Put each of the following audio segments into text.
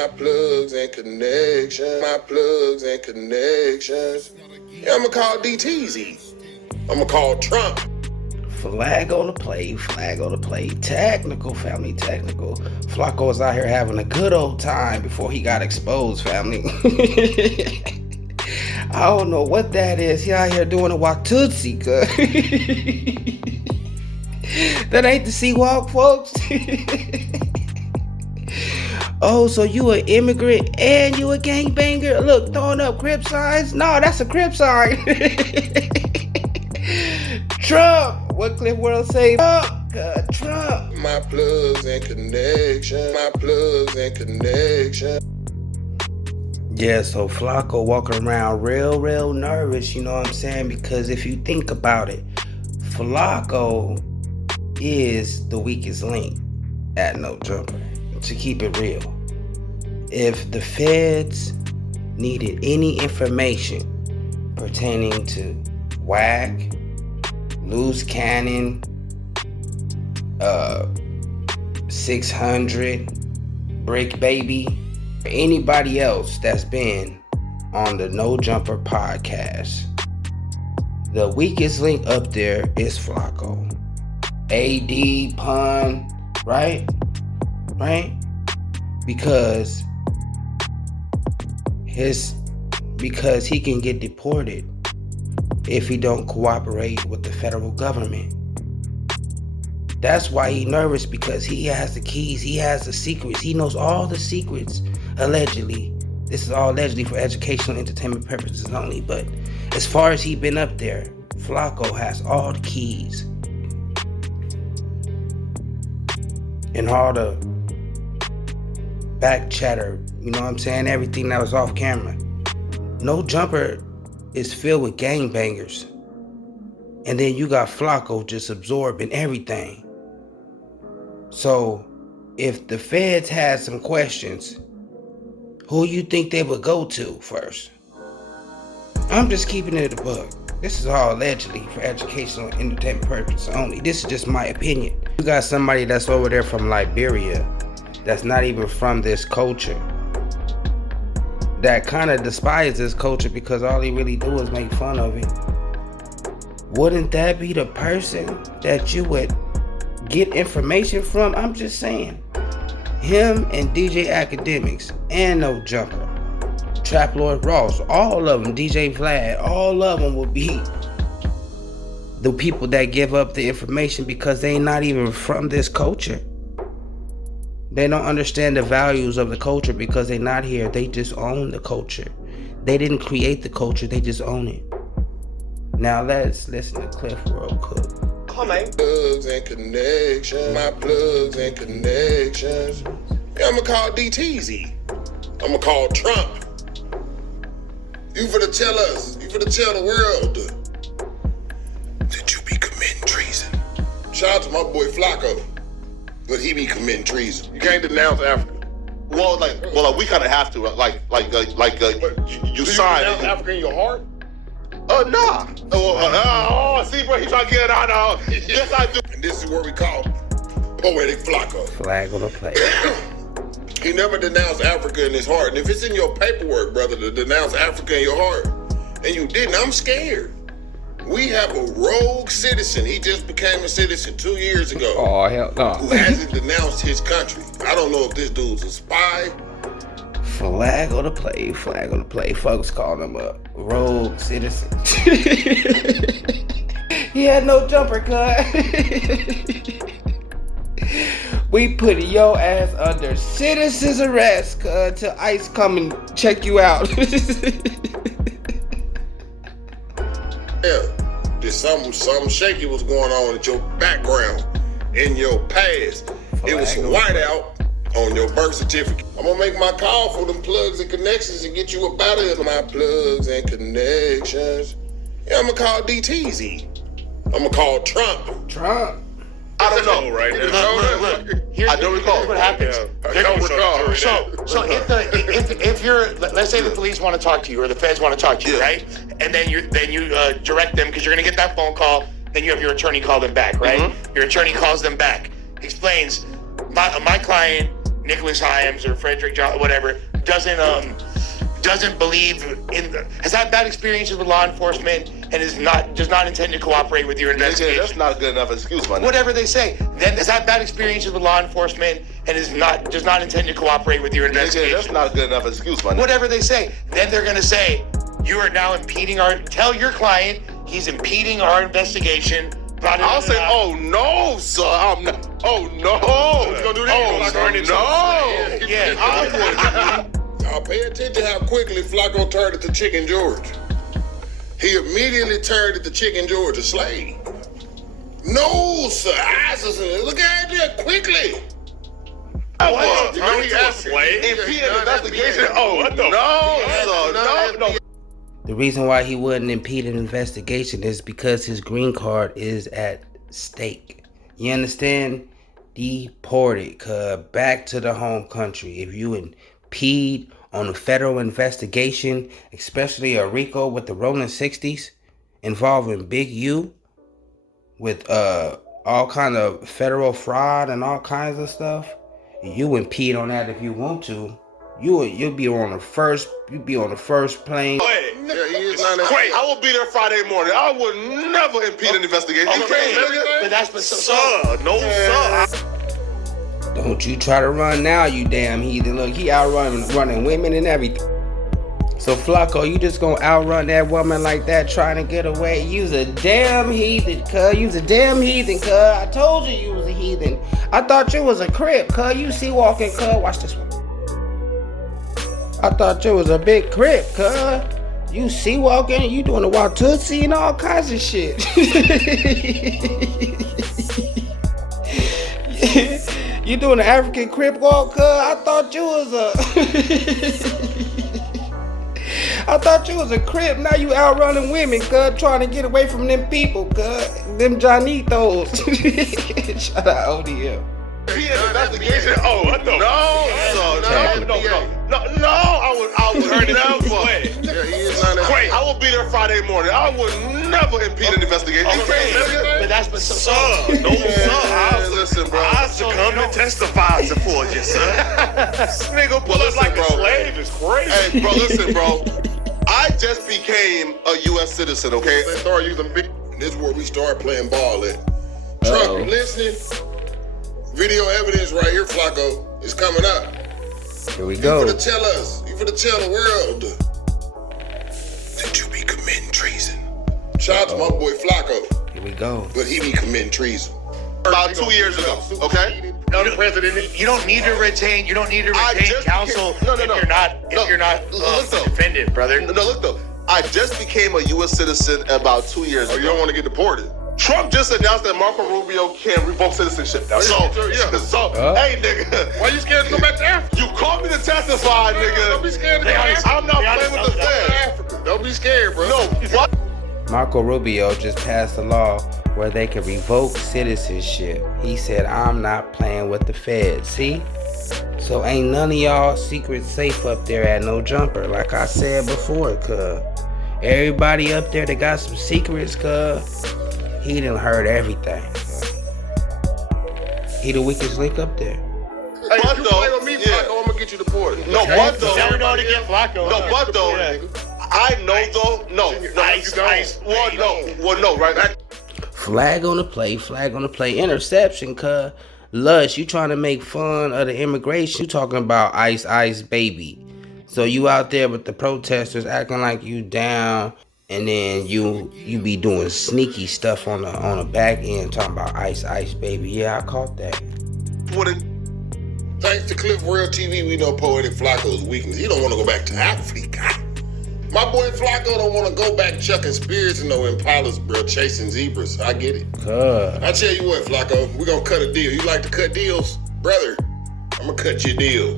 My plugs and connections. My plugs and connections. Yeah, I'm gonna call DTZ. I'm gonna call Trump. Flako to play. Technical, family, technical. Flako was out here having a good old time before he got exposed, family. I don't know what that is. He out here doing a Watusi, cuz. That ain't the Seawalk, folks. Oh, so you an immigrant and you a gangbanger? Look, throwing up Crip signs? No, that's a Crip sign. Trump! What Kliff World say? Trump! My plugs and connections. My plugs and connections. Yeah, so Flako walking around real nervous, you know what I'm saying? Because if you think about it, Flako is the weakest link at Nojumper, to keep it real. If the feds needed any information pertaining to Whack, Loose Cannon, 600, Brick Baby, or anybody else that's been on the Nojumper podcast, the weakest link up there is Flako. AD, Pun, right? Because he can get deported if he don't cooperate with the federal government. That's why he's nervous, because he has the keys, he has the secrets, he knows all the secrets, allegedly. This is all allegedly for educational entertainment purposes only, but as far as he been up there, Flako has all the keys. And all the back chatter, you know what I'm saying? Everything that was off camera. Nojumper is filled with gangbangers. And then you got Flako just absorbing everything. So, if the feds had some questions, who you think they would go to first? I'm just keeping it a buck. This is all allegedly for educational and entertainment purposes only. This is just my opinion. You got somebody that's over there from Liberia that's not even from this culture, that kind of despises this culture because all he really do is make fun of it. Wouldn't that be the person that you would get information from? I'm just saying. Him and DJ Academics and Nojumper, Trap Lord Ross, all of them, DJ Vlad, all of them will be the people that give up the information because they not even from this culture. They don't understand the values of the culture because they're not here. They just own the culture. They didn't create the culture, they just own it. Now let's listen to Kliff real quick. Come on. Plugs and connections. My plugs and connections. Yeah, I'm gonna call DTZ. I'm gonna call Trump. You finna tell us, you finna tell the world that you be committing treason. Shout out to my boy Flako, but he be committing treason. You can't denounce Africa. Well, we kind of have to, you sign. You denounce Africa in your heart? Nah. See, bro, he trying to get it out now. Yes, I do. And this is where we call Poetic Flako. Flag on the play. He never denounced Africa in his heart. And if it's in your paperwork, brother, to denounce Africa in your heart, and you didn't, I'm scared. We have a rogue citizen. He just became a citizen 2 years ago. Oh, hell no. Who hasn't denounced his country. I don't know if this dude's a spy. Flag on the play. Folks call him a rogue citizen. He had no jumper cut. We put your ass under citizen's arrest till ICE come and check you out. Yeah, there's something shaky was going on with your background, in your past. It was some whiteout on your birth certificate. I'm gonna make my call for them plugs and connections and get you up out of here. My plugs and connections. Yeah, I'm gonna call DTZ. I'm gonna call Trump. I don't know, right now. Look. I don't recall. Here's what happens. I don't recall. So if you're, let's say the police want to talk to you or the feds want to talk to you, right? And then you direct them because you're gonna get that phone call. Then you have your attorney call them back, right? Mm-hmm. Your attorney calls them back, explains my client Nicholas Hyams or Frederick John, whatever, doesn't believe has had bad experiences with law enforcement and does not intend to cooperate with your investigation. Nigga, that's not a good enough excuse, man. Whatever they say, then has had bad experiences with law enforcement and does not intend to cooperate with your investigation. Nigga, that's not a good enough excuse, man. Whatever they say, then they're gonna say you are now impeding tell your client he's impeding our investigation. I'll say, oh no, sir. I'm not. Oh no. What you gonna do then? Oh no. Yeah. Now pay attention how quickly Flako turned it to Chicken George. He immediately turned it to Chicken George, a slave. No, sir. Look at it quickly. What? You know he asked Impeding investigation. Oh, what the? No. The reason why he wouldn't impede an investigation is because his green card is at stake. You understand? Deported, back to the home country. If you impede on a federal investigation, especially a RICO with the rolling 60s, involving Big U, with all kind of federal fraud and all kinds of stuff, you impede on that if you want to. You'll be on the first plane. Wait, Yeah, he is not a- I will be there Friday morning. I would never impede an investigation. You crazy, nigga? But that's Sir, no, sir. Don't you try to run now, you damn heathen. Look, he running women and everything. So Flako, you just gonna outrun that woman like that trying to get away? You's a damn heathen, cuz. You's a damn heathen, cuz. I told you was a heathen. I thought you was a crip, cuz. You see walking, cuz. Watch this one. I thought you was a big crip, cuz. You see walking, you doing the Watusi and all kinds of shit. You doing the African crip walk, cuz? I thought you was a crip. Now you outrunning women, cuz, trying to get away from them people, cuz. Them Janitos. Shout out ODM. He an investigation. Oh, what the? No. I would never. Yeah, he is not a- Wait, I will be there Friday morning. I would never impede an investigation. You crazy, nigga? But that's Sir, no, sir. Listen, bro. I succumb to testify support you, sir. This nigga pull us like a slave is crazy. Hey, bro, listen, bro. I just became a U.S. citizen, okay? They start using big. This is where we start playing ball at. Trump, you listening? Video evidence right here, Flako, is coming up. Here we You go. finna tell us, you finna tell the world that you be committing treason. Shout out to my boy Flako, Here we go. but he be committing treason. About 2 years ago, okay? You don't need to retain. You don't need to I retain just counsel became- no. if you're not Look, though. defendant, brother. No, look though. I just became a U.S. citizen about 2 years Oh, ago. you don't want to get deported? Trump just announced that Marco Rubio can revoke citizenship. So, hey, nigga. Why you scared to go back to Africa? You called me to testify, nigga. Don't be scared to go to Africa. I'm not playing with the feds. Africa. Don't be scared, bro. No, what? Marco Rubio just passed a law where they can revoke citizenship. He said, I'm not playing with the feds. See? So ain't none of y'all secret safe up there at Nojumper, like I said before, cuz. Everybody up there that got some secrets, cuz, he done heard everything. He the weakest link up there. Hey, But if you though, play with me, yeah. Flako, I'm gonna get you deported. No, but though. Never know to get Flako. No, but though. I know though. No. Ice. Well, no, right? Flag on the play, interception, cuz. Lush, you trying to make fun of the immigration, you talking about ice, baby. So you out there with the protesters acting like you down, and then you be doing sneaky stuff on the back end talking about ice, baby. Yeah, I caught that. Thanks to Kliff World TV, we know Poetic Flako's weakness. He don't want to go back to Africa. My boy Flako don't want to go back chucking spears and no impalas, bro, chasing zebras. I get it. Cuz. I tell you what, Flako, we gonna cut a deal. You like to cut deals? Brother, I'm gonna cut you a deal.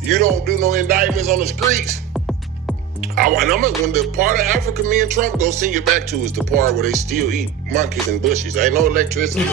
You don't do no indictments on the streets. When the part of Africa me and Trump gonna send you back to is the part where they still eat monkeys and bushes. Ain't no electricity,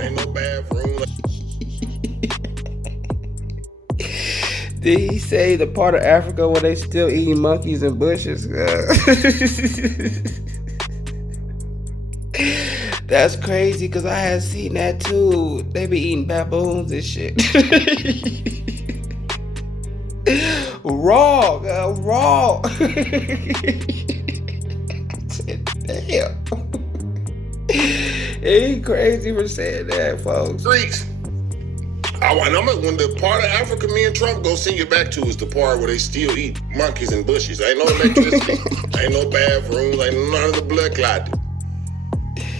ain't no bathroom. Did he say the part of Africa where they still eating monkeys and bushes? That's crazy because I had seen that too. They be eating baboons and shit. Raw. Damn. Ain't crazy for saying that, folks. Freaks. When the part of Africa me and Trump go send you back to is the part where they still eat monkeys and bushes. Ain't no electricity, ain't no bathrooms, ain't none of the blood clotting.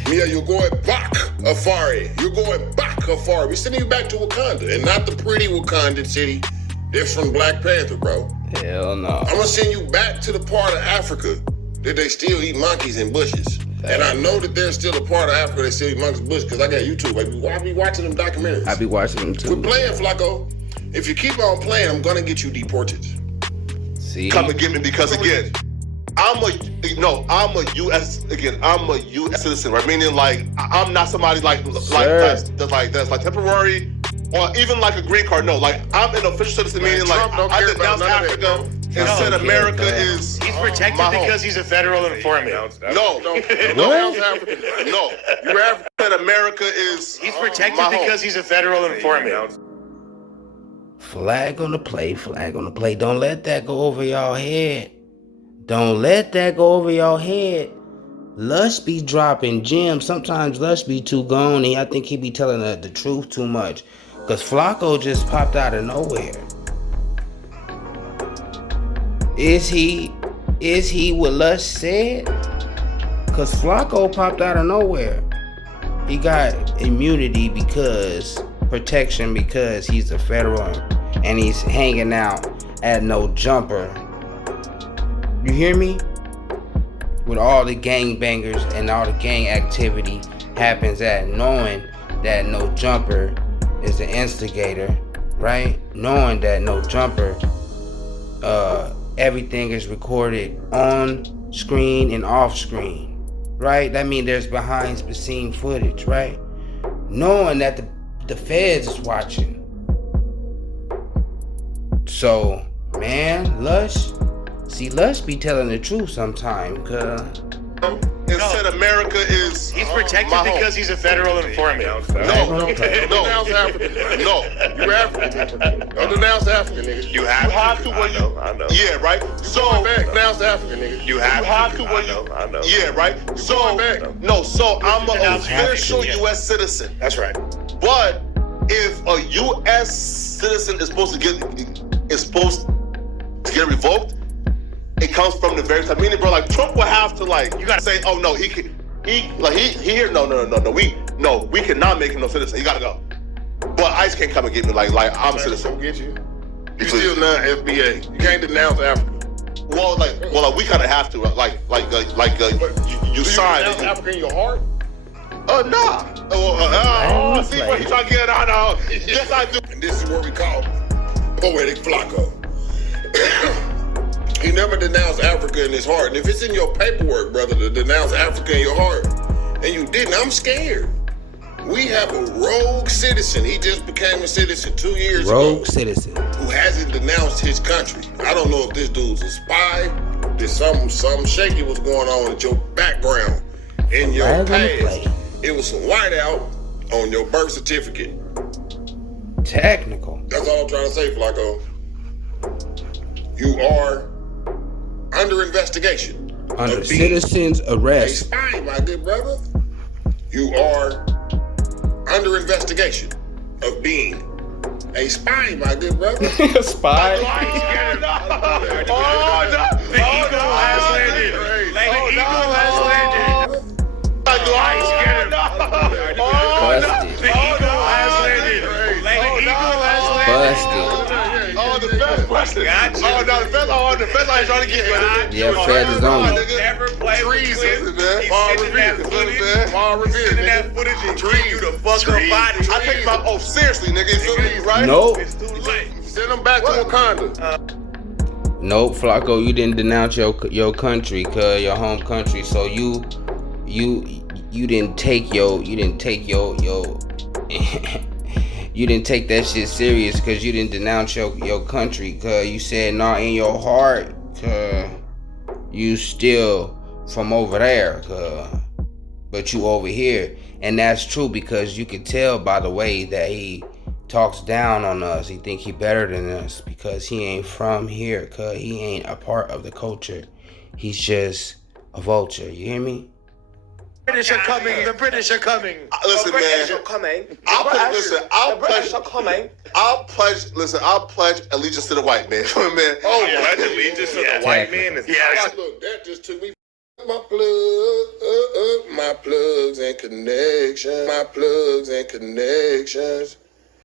Mia, you're going back afari. You're going back afari. We're sending you back to Wakanda, and not the pretty Wakandan city. They're from Black Panther, bro. Hell no. I'm gonna send you back to the part of Africa that they still eat monkeys and bushes. And I know that there's still a part of Africa that still eat monkeys and bushes because I got YouTube. I be watching them documentaries. I be watching them too. Quit playing, Flako. If you keep on playing, I'm gonna get you deported. See? Come and get me because again, I'm a U.S. citizen, right? Meaning like I'm not somebody that's temporary or even like a green card. No, like I'm an official citizen, meaning like I denounce Africa and said America is. He's protected because he's a federal informant. No, African. No, you're African. And America is. He's protected because he's a federal informant. Flag on the play. Don't let that go over y'all head. Don't let that go over y'all head. Lush be dropping gems. Sometimes Lush be too gony. I think he be telling the truth too much. Because Flako just popped out of nowhere. Is he what Lush said? Because Flako popped out of nowhere. He got immunity protection because he's a federal and he's hanging out at Nojumper. You hear me? With all the gangbangers and all the gang activity happens at knowing that Nojumper is the instigator, right? Knowing that Nojumper, everything is recorded on screen and off screen, right? That means there's behind the scene footage, right? Knowing that the feds is watching. So, man, Lush be telling the truth sometime, cuz. Said America is. He's protected because he's a federal informant. No, Denounce African. No, you're African. Don't denounce African, nigga. You have to. I know. Yeah, right. So denounce African, nigga. You have to. I know. Yeah, right. So I'm an official U.S. citizen. That's right. But if a U.S. citizen is supposed to get revoked, it comes from the very top. Meaning, bro, like Trump will have to you gotta say, oh no, we cannot make him no citizen. He gotta go. But ICE can't come and get me like I'm a citizen. Come get you. You still not FBA. You can't denounce Africa. Well, we kind of have to. You sign. Do you denounce Africa in your heart? Nah. See what he's trying to get at? No. Yes, I do. And this is what we call Poetic Flako. He never denounced Africa in his heart. And if it's in your paperwork, brother, to denounce Africa in your heart, and you didn't, I'm scared. We have a rogue citizen. He just became a citizen 2 years ago. Rogue citizen. Who hasn't denounced his country. I don't know if this dude's a spy. There's something shaky was going on with your background. In your past. It was some whiteout on your birth certificate. Technical. That's all I'm trying to say, Flako. You are under investigation. Under citizen's arrest. A spy, my good brother. You are under investigation of being a spy, my good brother. A spy? The eagle has landed. The eagle has landed. The eagle has landed. The eagle has landed. The feds busted. Gotcha. The feds ain't trying to get you. Yeah, Fed is on it. Never play with Treason, Kliff. man. He's sending that footage and treat you the fuck up body. I take my seriously, nigga. You feel me, right? Nope. It's too late. Send them back to Wakanda. Nope, Flako, you didn't denounce your country, your home country. So you didn't take your you didn't take that shit serious because you didn't denounce your country because you said not in your heart because you still from over there but you over here. And that's true because you can tell by the way that he talks down on us. He think he better than us because he ain't from here, cause he ain't a part of the culture. He's just a vulture. You hear me? British are coming. The British are coming. Listen, man. I'll pledge allegiance to the white man. Man. Oh, pledge allegiance to the white man is Look, that just took me my plugs and connections. My plugs and connections.